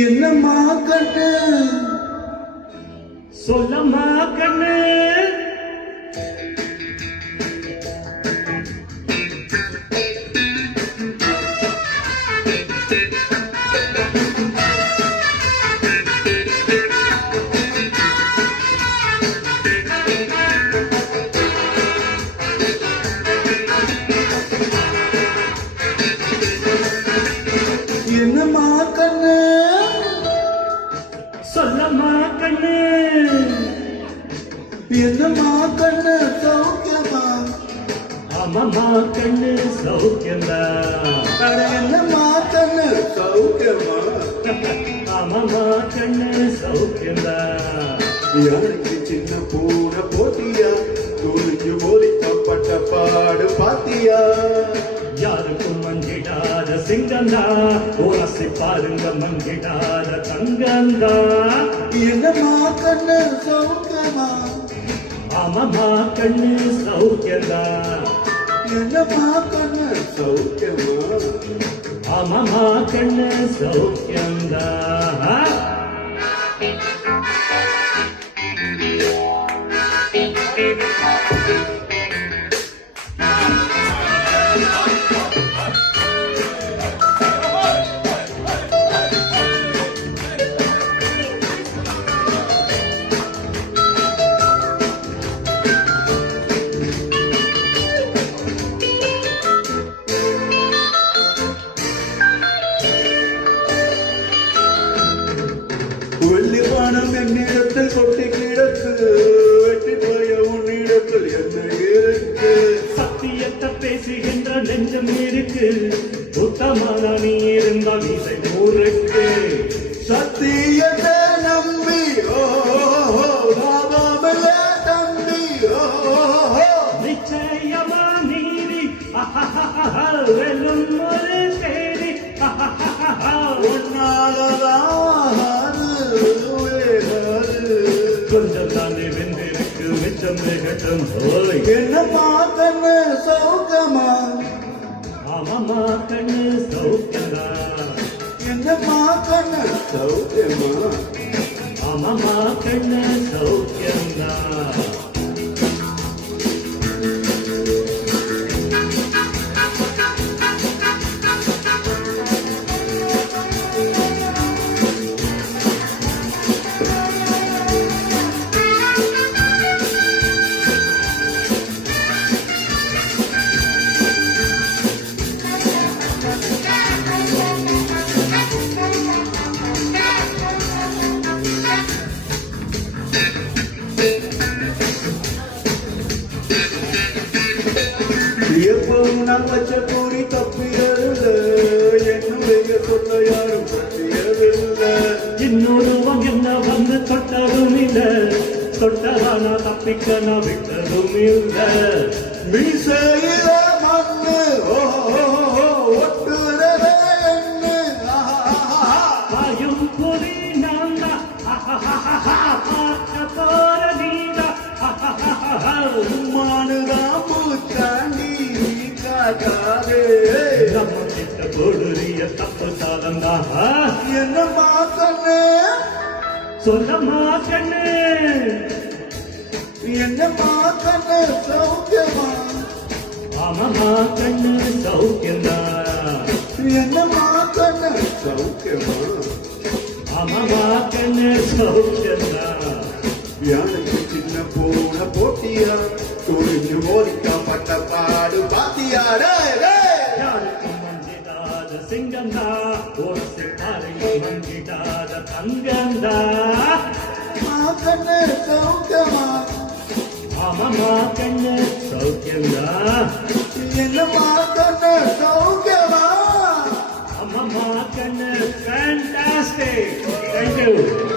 என்னம்மா கண்ணு சொல்லம்மா கண்ணு என்னம்மா கண்ணு சொல்லம்மா கண்ணு என்னம்மா கண்ணு சௌக்கியமா ஆமாம்மா கண்ணு சௌக்கியந்தா அட என்னம்மா கண்ணு சௌக்கியமா ஆமாம்மா கண்ணு சௌக்கியந்தா யாருக்கு சின்ன பூனை போட்டியா துணிஞ்சு போலிக்கப்பட்ட பாடு பாத்தியா யாருக்கும் மங்கிடாத சிங்கந்தா ஓரசி பாருங்க மங்கிடாத தங்கந்தா என்னம்மா கண்ணு சௌக்கியமா ஆமாம்மா கண்ணு சௌக்கியந்தா என்னம்மா கண்ணு சௌக்கியமா ஆமாம்மா கண்ணு சௌக்கியந்தா வெள்ளி பணம் என்னிடத்தில் கொட்டி கிடக்கு வெட்டி போய உன்னிடத்தில் என்ன இருக்கு சத்தியத்தை பேசுகின்ற நெஞ்சம் இருக்கு உத்தமான நீ இருந்தா வீசை ஊருக்கு சத்தியத்தை நம்பி லாபமில்ல தம்பி நிச்சயமா நீதி வெல்லும் ஒரு செய்தி கொஞ்சம் தானே வென்றிருக்கு மிச்சம் மிகட்டும் ஓய் என்னம்மா கண்ணு சௌகமா ஆமாம்மா கண்ணு சௌக்கியந்தா என்னம்மா கண்ணு சௌக்கியமா ஆமாம்மா கண்ணு சௌக்கியந்தா எப்பவும் நான் வச்ச கூறி தப்பியதில்லை என்னுடைய சொல்ல யாரும் பற்றியதில்லை இன்னொருவன் என்ன வந்து தொட்டதும் இல்ல தொட்டதானா தப்பிக்க நான் விட்டதும் இல்ல மீசையில மண்ணு ஒட்டுறதே எண்ணு பாயும் புலி நான்தா பார்க்க போற நீதா மானுதான் பூச்சாண்டி காக்காதே நம்ம கிட்ட கொடுறிய தப்பு சாதந்தா என்னம்மா கண்ணு சொல்லம்மா கண்ணு என்னம்மா கண்ணு சௌக்கியமா ஆமாம்மா கண்ணு சௌக்கியந்தா என்னம்மா கண்ணு சௌக்கியமா ஆமாம்மா கண்ணு சௌக்கியந்தா யாருக்கு சின்ன பூனை போட்டியா துணிஞ்சு போலிக்கப்பட்ட பாடு பாத்தியாரே யாருக்கும் மஞ்சிடாத சிங்கந்தா ஓரசி பாருங்க மஞ்சிடாத தங்கந்தா கண்ணு சௌக்கியமா ஆமாம்மா கண்ணு சௌக்கியந்தா என்னம்மா கண்ணு சௌக்கியமா ஆமாம்மா கண்ணு ஃபேண்டாஸ்டிக். Thank you.